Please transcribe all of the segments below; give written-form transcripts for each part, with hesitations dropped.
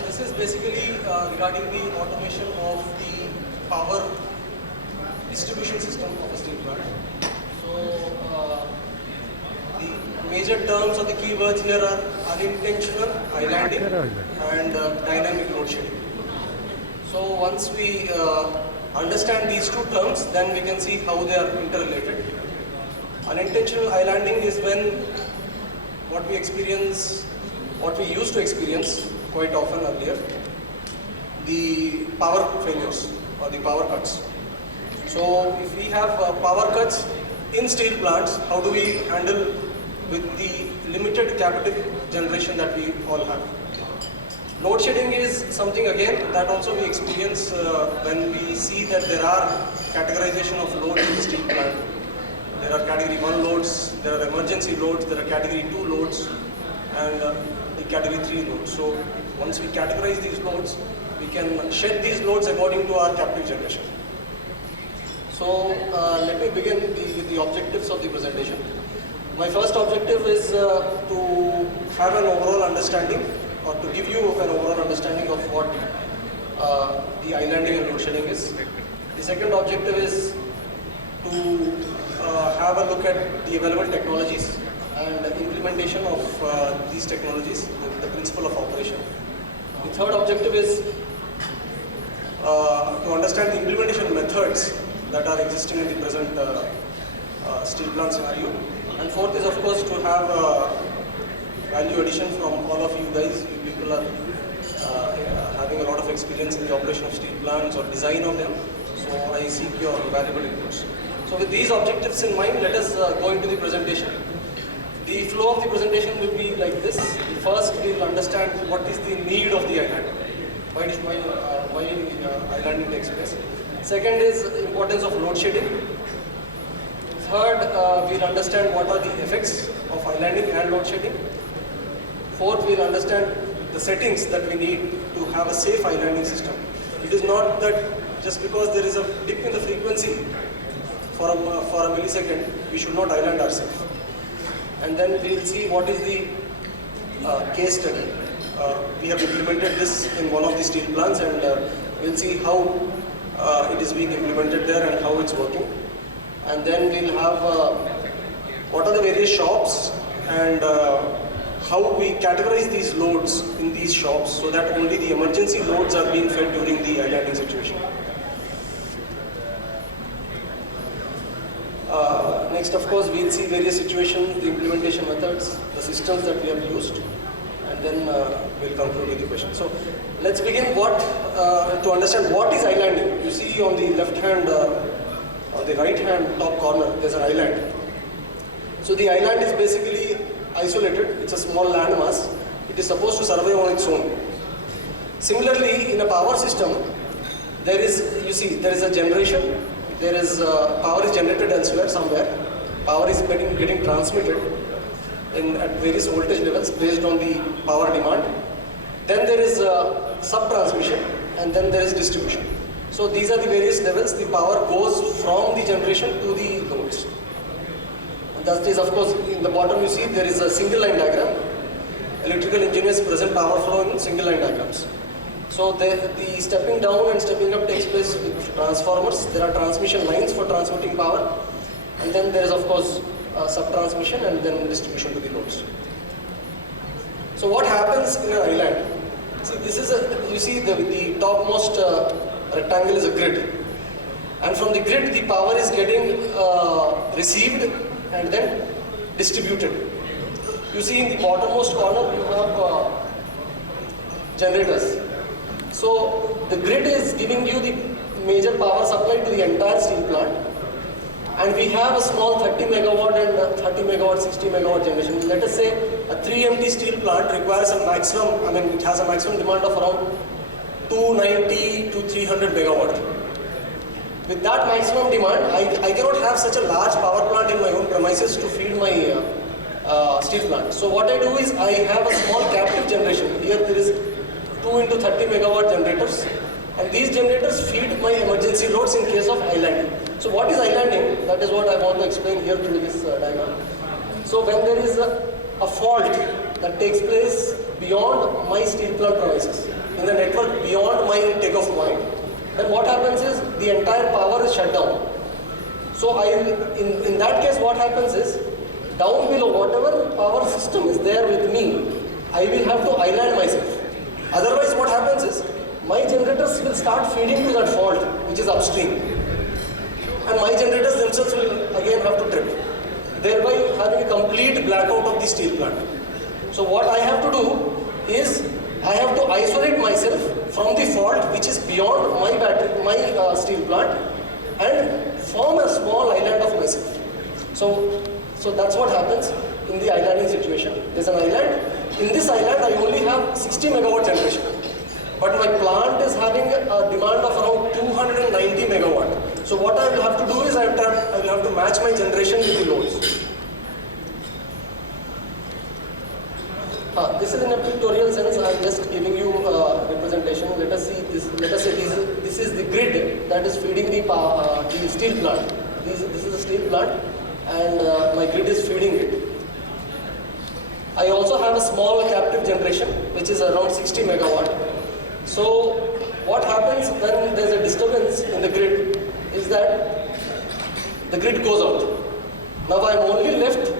this is basically regarding the automation of the power distribution system of a steel plant. So the major terms or the keywords here are unintentional islanding and dynamic load shedding. So once we understand these two terms, then we can see how they are interrelated. Unintentional islanding is when what we used to experience quite often earlier, the power failures or the power cuts. So if we have power cuts in steel plants, how do we handle with the limited captive generation that we all have? Load shedding is something again that also we experience when we see that there are categorization of loads in the steel plant. There are category 1 loads, there are emergency loads, there are category 2 loads, and the category 3 loads. So once we categorize these loads, we can shed these loads according to our captive generation. So let me begin with the objectives of the presentation. My first objective is to have an overall understanding, or to give you an overall understanding of what the islanding and load shedding is. The second objective is to have a look at the available technologies and the implementation of these technologies, the principle of operation. The third objective is to understand the implementation methods that are existing in the present steel plant scenario. And fourth is, of course, to have value addition from all of you guys. You people are having a lot of experience in the operation of steel plants or design of them. So I seek your valuable inputs. So with these objectives in mind, let us go into the presentation. The flow of the presentation will be like this. First, we will understand what is the need of the island. Why islanding takes place. Second is importance of load shedding. Third, we will understand what are the effects of islanding and load shedding. Fourth, we will understand the settings that we need to have a safe islanding system. It is not that just because there is a dip in the frequency for a millisecond, we should not island ourselves. And then we will see what is the case study. We have implemented this in one of the steel plants, and we will see how it is being implemented there and how it's working. And then we will have what are the various shops and how we categorize these loads in these shops so that only the emergency loads are being fed during the islanding situation. Next, of course, we will see various situations, the implementation methods, the systems that we have used, and then we will conclude with the question. So let's begin to understand what is islanding. You see on the left hand, on the right hand top corner, there's an island. So the island is basically isolated. It's a small land mass. It is supposed to survive on its own. Similarly, in a power system, there is a generation. There is power is generated elsewhere somewhere. Power is getting transmitted at various voltage levels based on the power demand. Then there is sub-transmission, and then there is distribution. So these are the various levels. The power goes from the generation to the loads. And that is, of course, in the bottom you see there is a single line diagram. Electrical engineers present power flow in single line diagrams. So the stepping down and stepping up takes place with transformers. There are transmission lines for transmitting power. And then there is, of course, sub-transmission and then distribution to the loads. So what happens in an island? See, this is you see the topmost rectangle is a grid. And from the grid, the power is getting received and then distributed. You see in the bottommost corner, you have generators. So the grid is giving you the major power supply to the entire steel plant. And we have a small 30 megawatt and 30 megawatt, 60 megawatt generation. Let us say a 3MT steel plant requires a maximum, it has a maximum demand of around 290 to 300 megawatt. With that maximum demand, I cannot have such a large power plant in my own premises to feed my steel plant. So what I do is I have a small captive generation. Here there is 2 into 30 megawatt generators. And these generators feed my emergency loads in case of islanding. So what is islanding? That is what I want to explain here through this diagram. So when there is a fault that takes place beyond my steel plant premises, in the network beyond my takeoff point, then what happens is the entire power is shut down. So in that case, what happens is, down below, whatever power system is there with me, I will have to island myself. Otherwise, what happens is, my generators will start feeding to that fault, which is upstream. And my generators themselves will again have to trip, thereby having a complete blackout of the steel plant. So what I have to do is, I have to isolate myself from the fault which is beyond my battery, my steel plant, and form a small island of myself. So that's what happens in the islanding situation. There's an island. In this island, I only have 60 megawatt generation, but my plant is having a demand of around 290 megawatt. So what I will have to do is I will have to match my generation with the loads. This is in a pictorial sense. I am just giving you a representation. Let us see this. Let us say this is the grid that is feeding the steel plant. This is a steel plant, and my grid is feeding it. I also have a small captive generation which is around 60 megawatt. So what happens when there is a disturbance in the grid is that the grid goes out. Now I am only left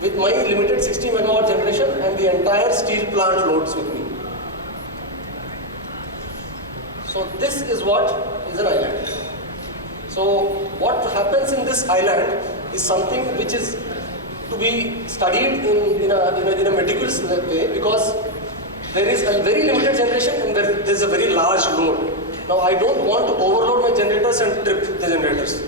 with my limited 60 megawatt generation and the entire steel plant loads with me. So this is what is an island. So what happens in this island is something which is to be studied in a meticulous way, because there is a very limited generation and there is a very large load. Now I don't want to overload my generators and trip the generators.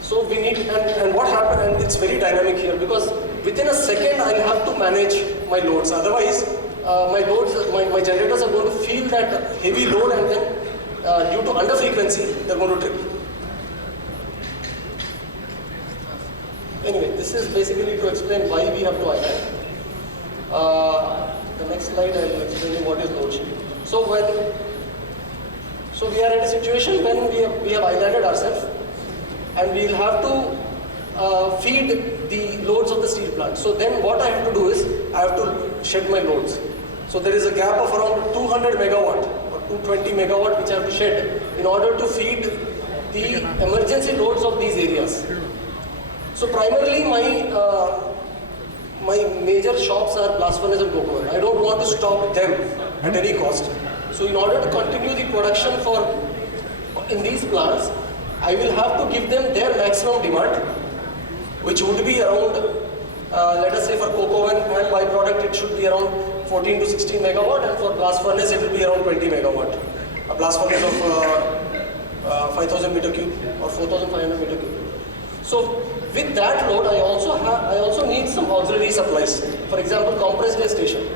So we need, and what happened, and it's very dynamic here, because within a second I'll have to manage my loads. Otherwise, my generators are going to feel that heavy load, and then due to under frequency, they're going to trip. Anyway, this is basically to explain why we have to island. The next slide I will explain you what is load shedding. So we are at a situation when we have islanded ourselves, and we will have to feed the loads of the steel plant. So then what I have to do is, I have to shed my loads. So there is a gap of around 200 megawatt or 220 megawatt which I have to shed in order to feed the emergency loads of these areas. So primarily my major shops are blast furnace and coke oven. I don't want to stop them at any cost. So in order to continue the production in these plants, I will have to give them their maximum demand, which would be around, let us say for coke oven and byproduct, it should be around 14 to 16 megawatt, and for blast furnace it will be around 20 megawatt. A blast furnace of 5,000 meter cube or 4,500 meter cube. So with that load, I also need some auxiliary supplies. For example, compressed air station.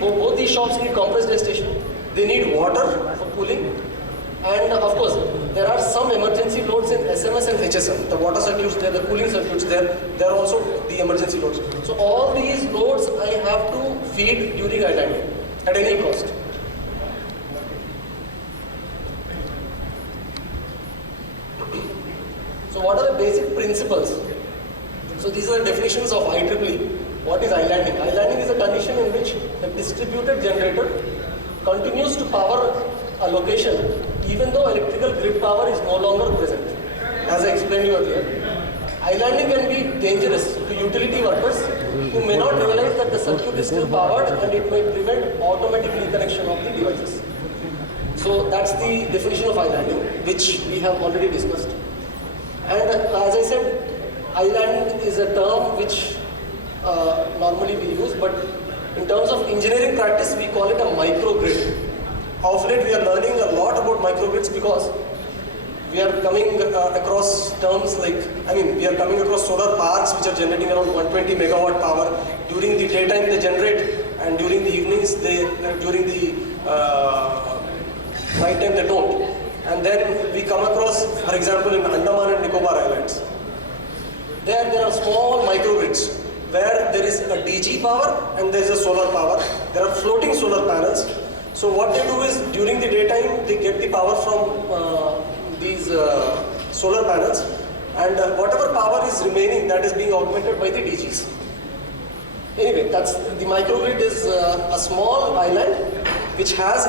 Both these shops need compressed air station. They need water for cooling. And of course, there are some emergency loads in SMS and HSM. The water circuits there, the cooling circuits there, they are also the emergency loads. So all these loads I have to feed during islanding at any cost. So what are the basic principles? So these are the definitions of IEEE. What is islanding? Islanding is a condition in which the distributed generator continues to power a location even though electrical grid power is no longer present. As I explained you earlier, islanding can be dangerous to utility workers who may not realize that the circuit is still powered, and it may prevent automatic reconnection of the devices. So that's the definition of islanding, which we have already discussed. And as I said, island is a term which normally we use, but in terms of engineering practice, we call it a microgrid. Of late, we are learning a lot about microgrids because we are coming across terms like, we are coming across solar parks which are generating around 120 megawatt power. During the daytime they generate, and during the evenings during the night time they don't. And then we come across, for example, in Andaman and Nicobar Islands. There are small microgrids where there is a DG power and there is a solar power. There are floating solar panels. So what they do is, during the daytime, they get the power from these solar panels, and whatever power is remaining, that is being augmented by the DGs. Anyway, the microgrid is a small island which has